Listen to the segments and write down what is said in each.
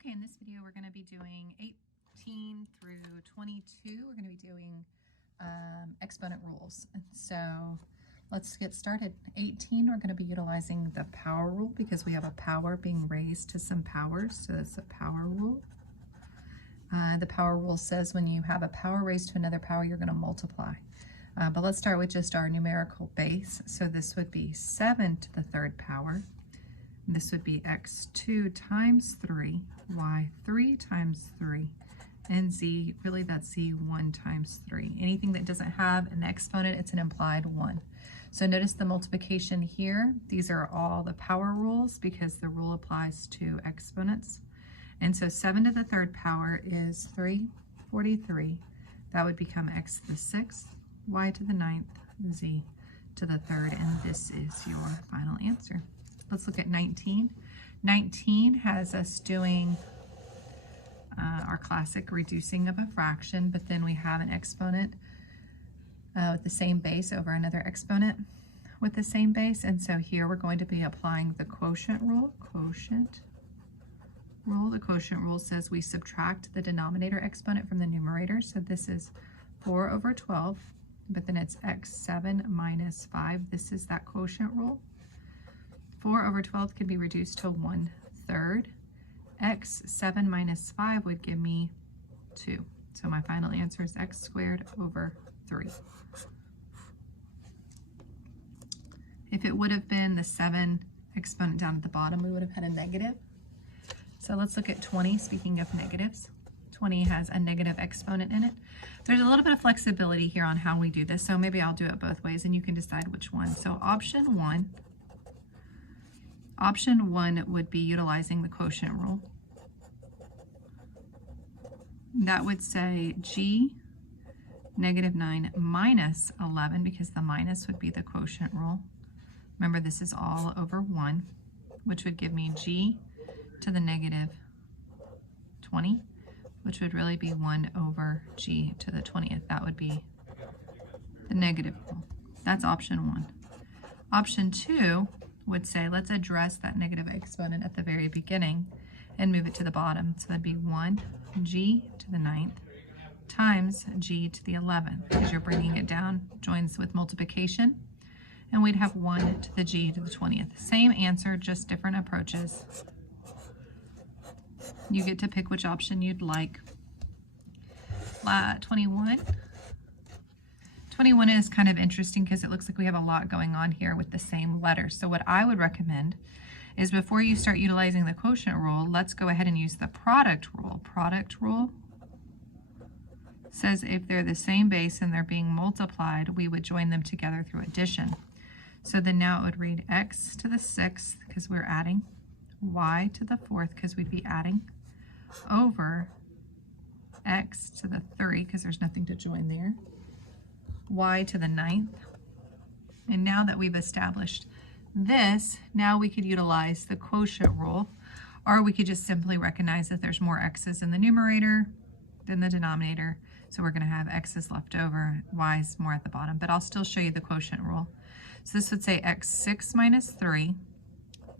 Okay, in this video we're going to be doing 18 through 22. We're going to be doing exponent rules. And so let's get started. 18, we're going to be utilizing the power rule because we have a power being raised to some powers. So that's a power rule. The power rule says when you have a power raised to another power, you're going to multiply. But let's start with just our numerical base. So this would be 7 to the third power. This would be x2 times 3, y3 times 3, and z, really that's z1 times 3. Anything that doesn't have an exponent, it's an implied 1. So notice the multiplication here. These are all the power rules because the rule applies to exponents. And so 7 to the third power is 343. That would become x to the 6th, y to the 9th, z to the 3rd, and this is your final answer. Let's look at 19. 19 has us doing our classic reducing of a fraction, but then we have an exponent with the same base over another exponent with the same base. And so here we're going to be applying the quotient rule. The quotient rule says we subtract the denominator exponent from the numerator. So this is 4 over 12, but then it's x7 minus 5. This is that quotient rule. 4 over 12 can be reduced to 1/3. x7 minus 5 would give me 2. So my final answer is x squared over 3. If it would have been the 7 exponent down at the bottom, we would have had a negative. So let's look at 20, speaking of negatives. 20 has a negative exponent in it. There's a little bit of flexibility here on how we do this, so maybe I'll do it both ways and you can decide which one. So Option one would be utilizing the quotient rule. That would say g negative 9 minus 11, because the minus would be the quotient rule. Remember, this is all over 1, which would give me g to the negative 20, which would really be 1 over g to the 20th. That would be the negative rule. That's option 1. Option 2 would say, let's address that negative exponent at the very beginning and move it to the bottom. So that'd be 1 g to the 9th times g to the 11th, because you're bringing it down, joins with multiplication, and we'd have 1 to the g to the 20th. Same answer, just different approaches. You get to pick which option you'd like. 21 is kind of interesting because it looks like we have a lot going on here with the same letters. So what I would recommend is, before you start utilizing the quotient rule, let's go ahead and use the product rule. Product rule says if they're the same base and they're being multiplied, we would join them together through addition. So then now it would read x to the 6th, because we're adding, y to the 4th, because we'd be adding, over x to the 3, because there's nothing to join there, y to the 9th. And now that we've established this, now we could utilize the quotient rule, or we could just simply recognize that there's more x's in the numerator than the denominator. So we're going to have x's left over, y's more at the bottom, but I'll still show you the quotient rule. So this would say x6 minus 3,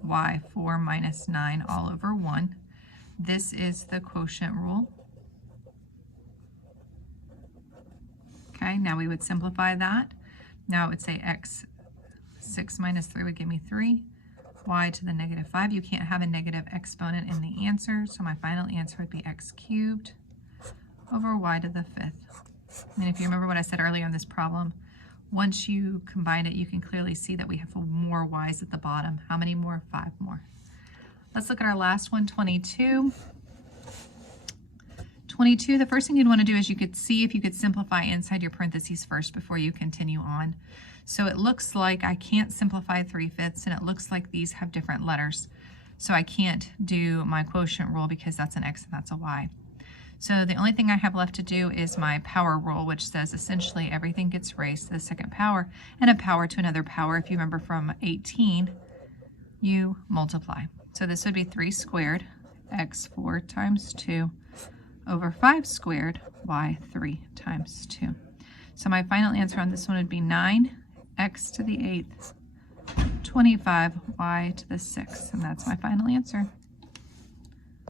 y4 minus 9 all over 1. This is the quotient rule. Okay, now we would simplify that. Now it would say x6 minus 3 would give me 3, y to the negative 5. You can't have a negative exponent in the answer, so my final answer would be x cubed over y to the 5th. And if you remember what I said earlier in this problem, once you combine it, you can clearly see that we have more y's at the bottom. How many more? 5 more. Let's look at our last one, 22. 22, the first thing you'd want to do is you could see if you could simplify inside your parentheses first before you continue on. So it looks like I can't simplify 3/5, and it looks like these have different letters. So I can't do my quotient rule because that's an x and that's a y. So the only thing I have left to do is my power rule, which says essentially everything gets raised to the second power, and a power to another power. If you remember from 18, you multiply. So this would be 3 squared, x4 times 2, over 5 squared, y3 times 2. So my final answer on this one would be 9, x to the 8th, 25, y to the 6th, and that's my final answer.